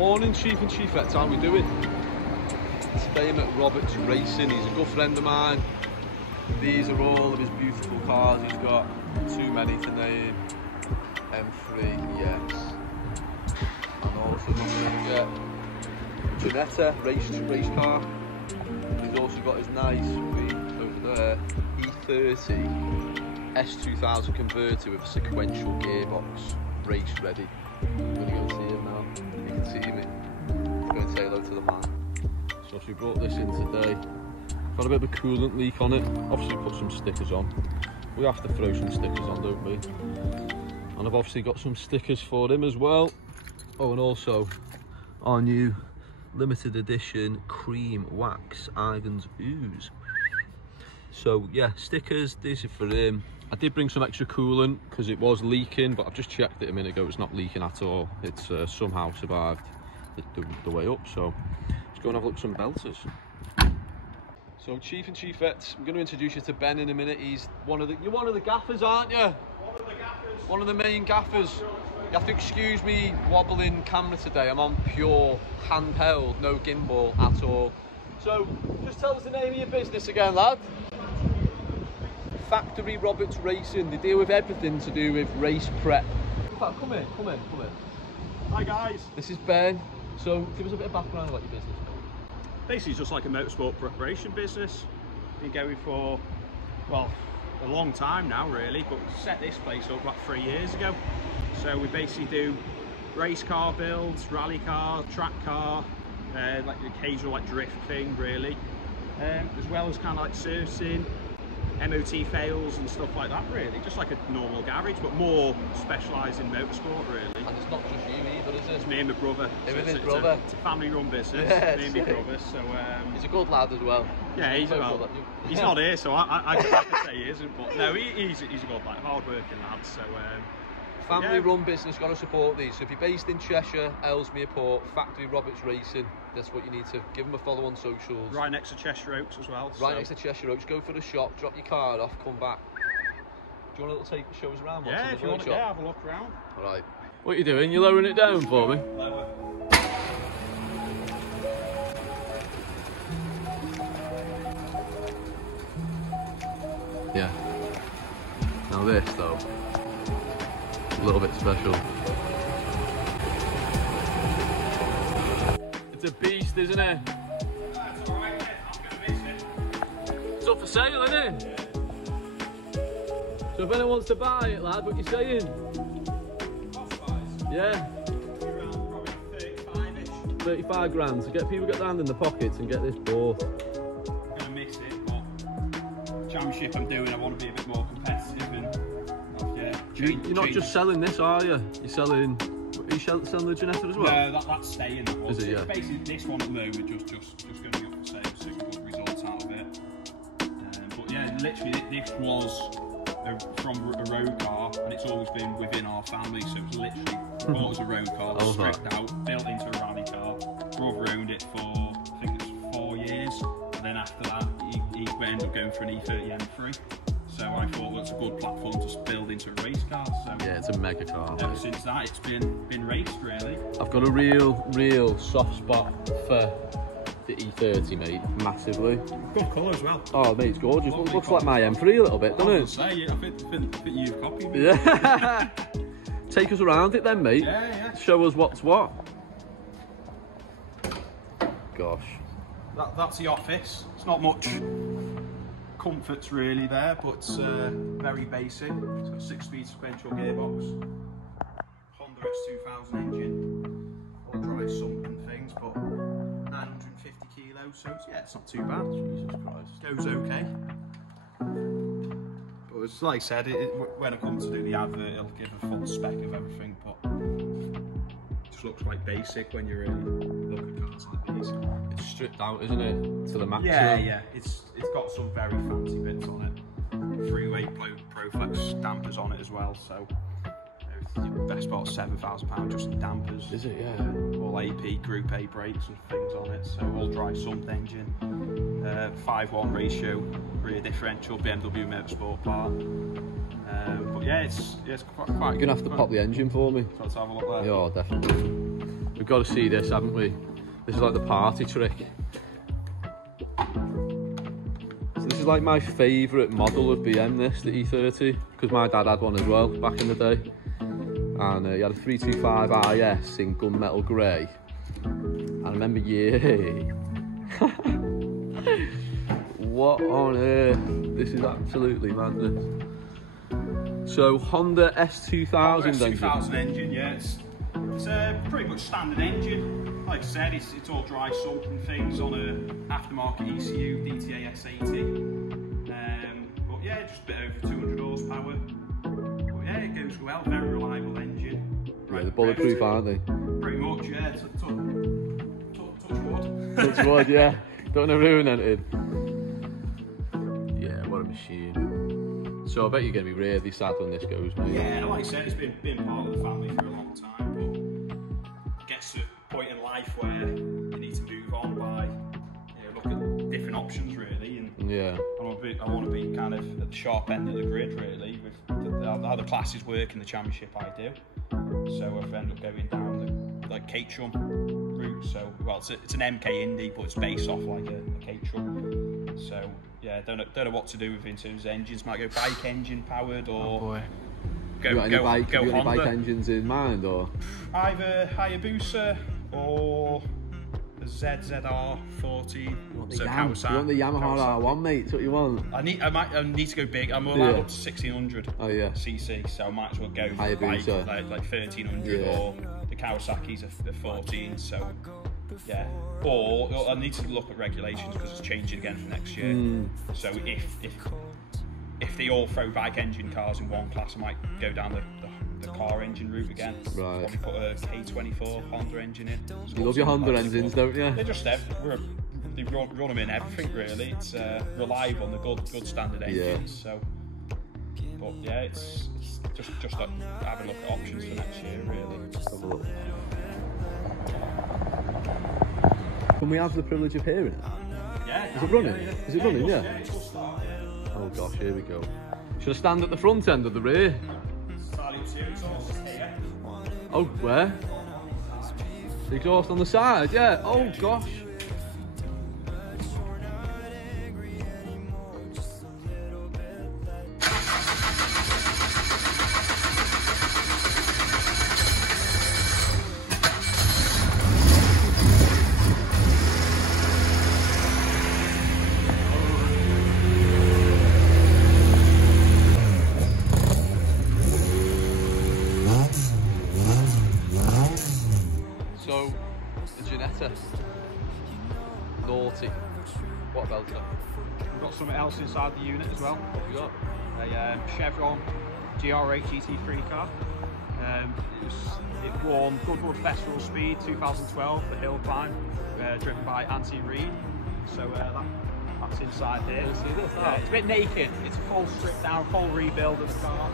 Morning, Chief and Chiefettes, how we doing? Today I'm at Robert's Racing. He's a good friend of mine. These are all of his beautiful cars. He's got too many to name. M3, yes. And also the Janetta race car. He's also got his nice over there E30 S2000 converter with a sequential gearbox, race ready. I'm gonna go and see him now. You can see me. Go and say hello to the man. So we brought this in today. Got a bit of a coolant leak on it. Obviously put some stickers on. We have to throw some stickers on, don't we? And I've obviously got some stickers for him as well. Oh, and also our new limited edition cream wax Ivan's Ooze. So yeah, stickers, these are for him. I did bring some extra coolant because it was leaking, but I've just checked it a minute ago, it's not leaking at all. It's somehow survived the way up, so let's go and have a look at some belters. So Chief and Chiefettes, I'm going to introduce you to Ben in a minute. He's you're one of the gaffers, aren't you? One of the gaffers. One of the main gaffers. You have to excuse me wobbling camera today. I'm on pure handheld, no gimbal at all. So just tell us the name of your business again, lad. Factory Roberts Racing. They deal with everything to do with race prep. In fact, come in. Hi guys. This is Ben. So give us a bit of background about your business, mate. Basically just like a motorsport preparation business. Been going for, well, a long time now really, but set this place up about 3 years ago. So we basically do race car builds, rally car, track car, like the occasional like drift thing really, as well as kind of like servicing, MOT fails and stuff like that really, just like a normal garage, but more specialised in motorsport really. And it's not just you either, is it? It's me and my brother. Him and his brother. It's a family run business, yes. me and my brother, so... he's a good lad as well. Yeah, he's not here, so I can say he isn't, but no, he's a good lad, hard working lad, so... Family run business, got to support these. So if you're based in Cheshire, Ellesmere Port, Factory Roberts Racing, that's what you need to give them a follow on socials. Right next to Cheshire Oaks as well. Right next to Cheshire Oaks. Go for the shop, drop your card off, come back. Do you want to show us around? Yeah, if you want to, have a look around. All right. What are you doing? You lowering it down for me? Lower. Yeah. Now this though, a little bit special. It's a beast, isn't it? That's alright, I'm going to miss it. It's up for sale, isn't it? So if anyone wants to buy it, lad, what you saying? Cost-wise? Yeah. Around probably 35-ish. 35 grand, so get your hand in the pockets and get this bought. I'm going to miss it, but championship I'm doing, I want to be a bit more competitive and yeah. You're not just selling this, are you? You're selling... Are you selling the Janetta as well? No, that's staying. That one. Is it, yeah? Basically, this one at the moment just going to be up for sale, so good results out of it. But yeah, literally, this was from a road car, and it's always been within our family, so it's literally bought as a road car, stripped out, built into a rally car. Brother owned it for, I think it's 4 years, and then after that, he ended up going for an E30 M3. So I thought, well, it's a good platform to build into a race car. So yeah, it's a mega car. Ever since that, it's been raced really. I've got a real soft spot for the E30, mate, massively. Good colour as well. Oh, mate, it's gorgeous. Looks like my M3 a little bit, doesn't it? Say, yeah, I think you've copied me. Yeah. Take us around it then, mate. Yeah. Show us what's what. Gosh. That's the office. It's not much comforts really there, but it's very basic. It's got a 6-speed sequential gearbox, Honda S2000 engine, all dry sump and things, but 950 kilos, so it's not too bad. Jesus Christ, goes okay. But it's like I said, when I come to do the advert, it'll give a full spec of everything, but it just looks quite basic when you really look at cars like these. It's stripped out, isn't it, to the maximum? Yeah. It's got some very fancy bits on it. Three-way Proflex dampers on it as well, so best part £7,000 just in dampers. Is it? Yeah. All AP, Group A brakes and things on it, so all dry sump engine, 5:1 ratio, rear differential, BMW Motorsport part. But yeah, it's quite. You're gonna have to pop the engine for me. So let's have a look there. Yeah, definitely. We've got to see this, haven't we? This is like the party trick. So this is like my favourite model of BM, this, the E30, because my dad had one as well back in the day. And he had a 325 IS in gunmetal grey. And I remember, what on earth? This is absolutely madness. So Honda S2000 engine. S2000 engine, yeah. It's a pretty much standard engine. Like I said, it's all dry sump and things on a aftermarket ECU DTA S80. But yeah, just a bit over 200 horsepower. But yeah, it goes well. Very reliable engine. Yeah, they're bulletproof, aren't they? Pretty much, yeah. Touch wood. Touch wood, yeah. Don't want to ruin anything. Yeah, what a machine. So I bet you're going to be really sad when this goes, mate. Yeah, like I said, it's been part of the family for a long time, but it gets to a point in life where you need to move on by, look at different options really, and yeah, I want to be kind of at the sharp end of the grid really with how the classes work in the championship I do. So I've ended up going down the Caterham route. So well, it's an MK Indy, but it's based off like a Caterham. So yeah, don't know what to do with in terms of engines. Might go bike engine powered or go bike Honda. Bike engines in mind, or either Hayabusa or the ZZR40. You want the Yamaha R1, mate? That's what you want. I need to go big. I'm allowed up to 1600 cc, so I might as well go for bike, like 1300 or the Kawasaki's a 14. So yeah, or I need to look at regulations because it's changing again for next year. So if they all throw bike engine cars in one class, I might go down the car engine route again. Right. Probably put a K24 Honda engine in. You love your Honda engines, don't you? They're just they run them in everything really. It's reliable on the good standard engines. So, but yeah, it's just like having a look at options for next year really. Just have a look. Can we have the privilege of hearing it? Yeah. Is it running? Yeah. Is it running? Yeah. Yeah, it will start. Yeah. Oh gosh, here we go. Should I stand at the front end or the rear? Oh, where? The exhaust on the side, yeah. Oh gosh. So, the Ginetta, naughty. What about it? We've got something else inside the unit as well. What have we got? A Chevron GR8 GT3 car. It won Goodwood Festival Speed 2012, the Hillclimb, driven by Anthony Reid. So that's inside here. It's a bit naked. It's a full stripped down, full rebuild of the car.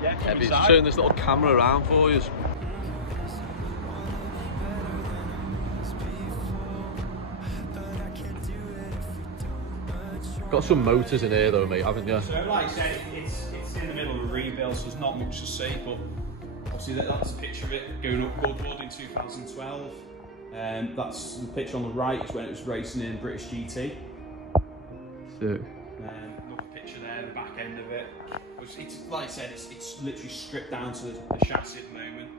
Yeah, Heavy. Just turn this little camera around for you. Got some motors in here though, mate, haven't you? So like I said, it's in the middle of a rebuild, so there's not much to see, but obviously that's a picture of it going up Goodwood in 2012. That's the picture on the right is when it was racing in British GT. Sick. Another picture there, the back end of it. It's like I said, it's literally stripped down to the chassis at the moment.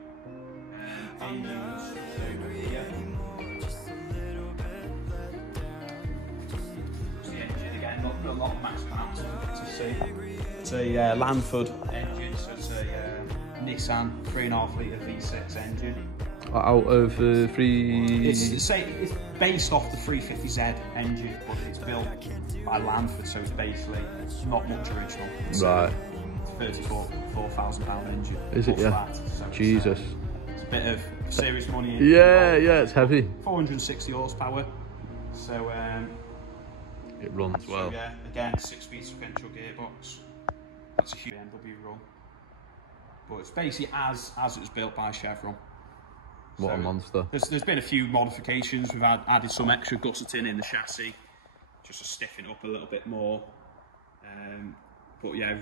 Engines over here. Not the maximum amps to see. It's a Lanford engine, so it's a Nissan 3.5 litre V6 engine. Out of 3... It's based off the 350Z engine, but it's built by Lanford, so it's basically not much original. It's right. £34,000 engine. Is it? Yeah. Flat, so Jesus. It's a bit of serious money. Yeah, it's heavy. 460 horsepower. So it runs well. So, yeah, again, 6-speed sequential gearbox. That's a huge BMW run. But it's basically as it was built by Chevron. What a monster. There's been a few modifications. We've added some extra gusseting in the chassis, just to stiffen it up a little bit more. But yeah,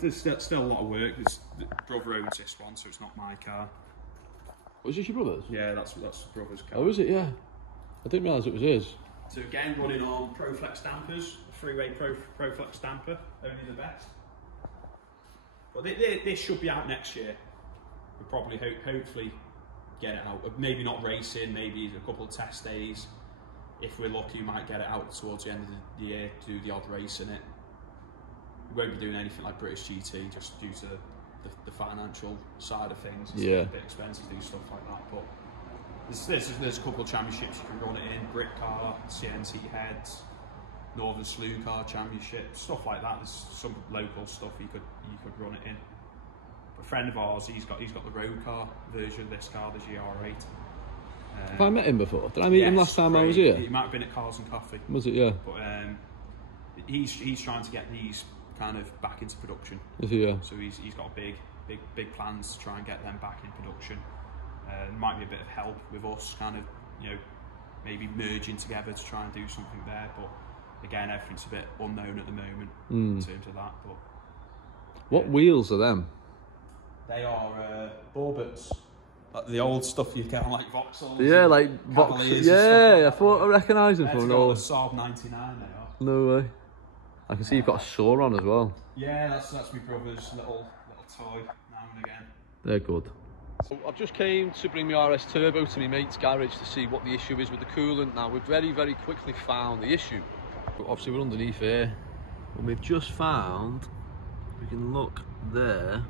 there's still a lot of work. The brother owns this one, so it's not my car. Was this your brother's? Yeah, that's the brother's car. Oh, is it? Yeah. I didn't realise it was his. So again, running on Proflex dampers, a freeway Proflex damper, only the best. But this should be out next year. We'll probably hopefully get it out. Maybe not racing, maybe a couple of test days. If we're lucky, we might get it out towards the end of the year, do the odd race in it. We won't be doing anything like British GT just due to the financial side of things. It's a bit expensive to do stuff like that. But there's a couple of championships you can run it in: Brit Car, CNC Heads, Northern Slew Car Championship, stuff like that. There's some local stuff you could run it in. But a friend of ours, he's got the road car version of this car, the GR8. Have I met him before? Did I meet him last time I was here? He might have been at Cars and Coffee. Was it? Yeah. But he's trying to get these kind of back into production. Is he? Yeah. So he's got big plans to try and get them back in production. There might be a bit of help with us, kind of, you know, maybe merging together to try and do something there. But again, everything's a bit unknown at the moment in terms of that. But what wheels are them? They are Borbets. Like the old stuff you get on like Vauxhalls. Yeah, like Vauxhalls. Yeah, I thought I recognised them from an old. Saab 99 they are. No way. I can see you've got a saw on as well. Yeah, that's my brother's little toy now and again. They're good. So I've just came to bring my RS Turbo to my mate's garage to see what the issue is with the coolant. Now we've very quickly found the issue. But obviously we're underneath here, and we've just found, we can look there,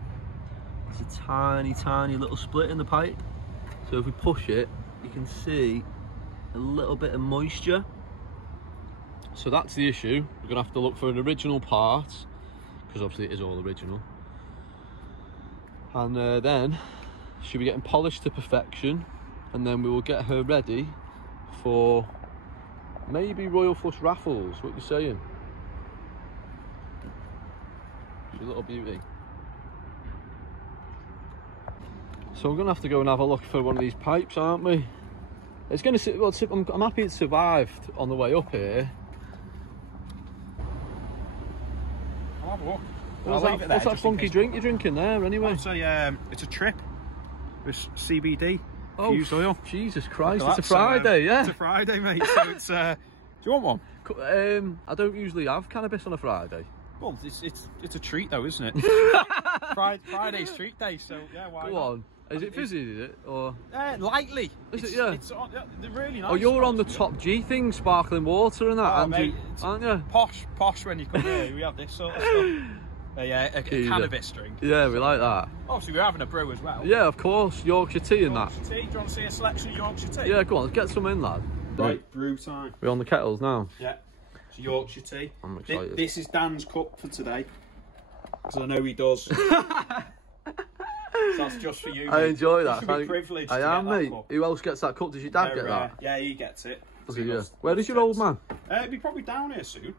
there's a tiny little split in the pipe. So if we push it, you can see a little bit of moisture. So that's the issue. We're gonna have to look for an original part, because obviously it is all original. And then she'll be getting polished to perfection, and then we will get her ready for maybe Royal Flush raffles. What are you saying? She's a little beauty. So we're gonna have to go and have a look for one of these pipes, aren't we? It's gonna sit. Well, I'm happy it survived on the way up here. I'll have a look. What's that funky drink you're drinking there, anyway? It's a trip with CBD. Oh, fused oil. Jesus Christ! It's a Friday, yeah. It's a Friday, mate. So it's. Do you want one? I don't usually have cannabis on a Friday. Well, it's a treat though, isn't it? Friday's treat day, so yeah. Why Go not? on. Is it fizzy? Is it or? Lightly. Is it? Yeah. They're really nice. Oh, you're on the Top G thing, sparkling water and that, aren't you? Posh when you come here. We have this sort of stuff. Yeah, a cannabis drink. Yeah, we like that. Obviously, we're having a brew as well. Yeah, of course. Yorkshire tea and Yorkshire tea. Do you want to see a selection of Yorkshire tea? Yeah, go on. Let's get some in, lad. Right, brew time. We're on the kettles now. Yeah. It's Yorkshire tea. I'm excited. This is Dan's cup for today, because I know he does. So that's just for you. I enjoy that. You're privileged. I am, mate. Who else gets that cup? Does your dad get that? Yeah, he gets it. Where is your old man? He'll be probably down here soon.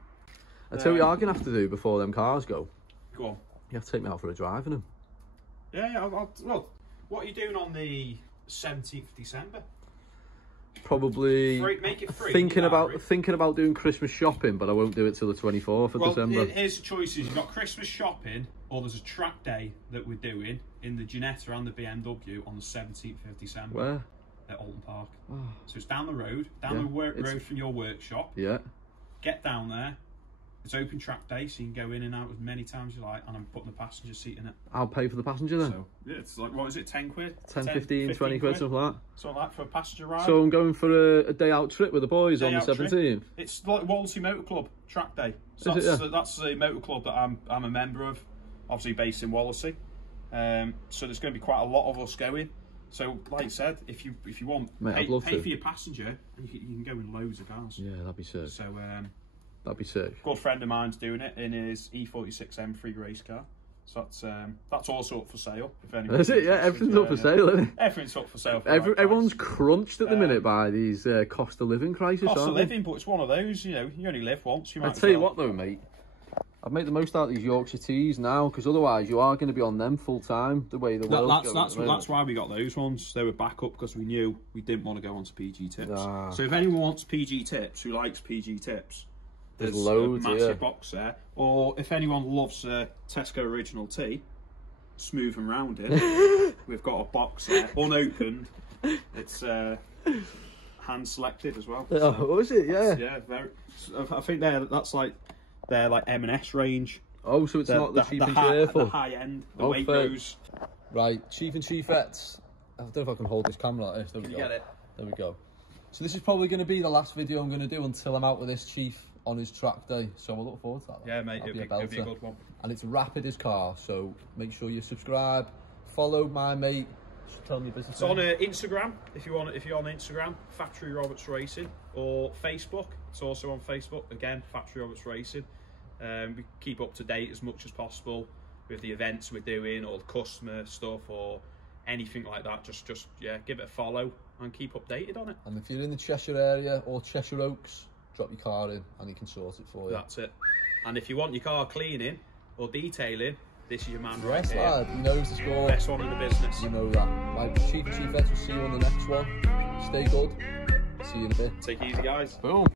I tell you what you're going to have to do before them cars go. Go on. You have to take me out for a drive in them. Yeah. Well, what are you doing on the 17th of December? Probably make it free, thinking about doing Christmas shopping, but I won't do it till the 24th of December. Here's the choices. You've got Christmas shopping, or there's a track day that we're doing in the Ginetta and the BMW on the 17th of December. Where? At Alton Park. Oh. So it's down the road, the road from your workshop. Yeah. Get down there. It's open track day, so you can go in and out as many times as you like, and I'm putting the passenger seat in it. I'll pay for the passenger then. So, yeah, it's like, what is it, 10 quid? 10, 15, 20 quid, something like that. Something like that for a passenger ride. So I'm going for a day out trip with the boys on the 17th. Trip. It's like Wallasey Motor Club track day. So that's the motor club that I'm a member of, obviously based in Wallasey. So there's going to be quite a lot of us going. So, like I said, if you want, pay for your passenger, and you can go in loads of cars. Yeah, that'd be sick. So, that'd be sick. A good friend of mine's doing it in his E36 M3 race car. So that's also up for sale. If anyone is it? Yeah, everything's up for sale, isn't it? Everything's up for sale. For everyone's crunched at the minute by these cost of living crisis. Cost of living, but it's one of those. You know, you only live once. I tell you what, though, mate. I've made the most out of these Yorkshire teas now, because otherwise you are going to be on them full time. The way the world's going. That's why we got those ones. They were backup because we knew we didn't want to go onto PG tips. So if anyone wants PG tips, who likes PG tips, there's loads, a massive box there. Or if anyone loves Tesco original tea, smooth and rounded. We've got a box there, unopened. It's hand selected as well. Oh, so, was it? Yeah. Yeah, very. I think that's like their like M&S range. Oh, so it's not the cheap and cheerful. The high end. The weight goes. Right, chief and chiefettes. I don't know if I can hold this camera like this. There we go. Get it? There we go. So this is probably going to be the last video I'm going to do until I'm out with this chief on his track day. So we'll look forward to that. Yeah, mate, it'll be a good one. And it's rapid as car, so make sure you subscribe, follow my mate. Tell me your business. It's on Instagram if you're on Instagram, Factory Roberts Racing, or Facebook. It's also on Facebook again, Factory Roberts Racing. We keep up to date as much as possible with the events we're doing, or the customer stuff, or anything like that. Just yeah, give it a follow and keep updated on it. And if you're in the Cheshire area or Cheshire Oaks, drop your car in and he can sort it for you. That's it. And if you want your car cleaning or detailing, this is your man right here. Yes, lad, he knows the score. Best one in the business. You know that. Right, chief and chiefettes, we'll see you on the next one. Stay good. See you in a bit. Take it easy, guys. Boom.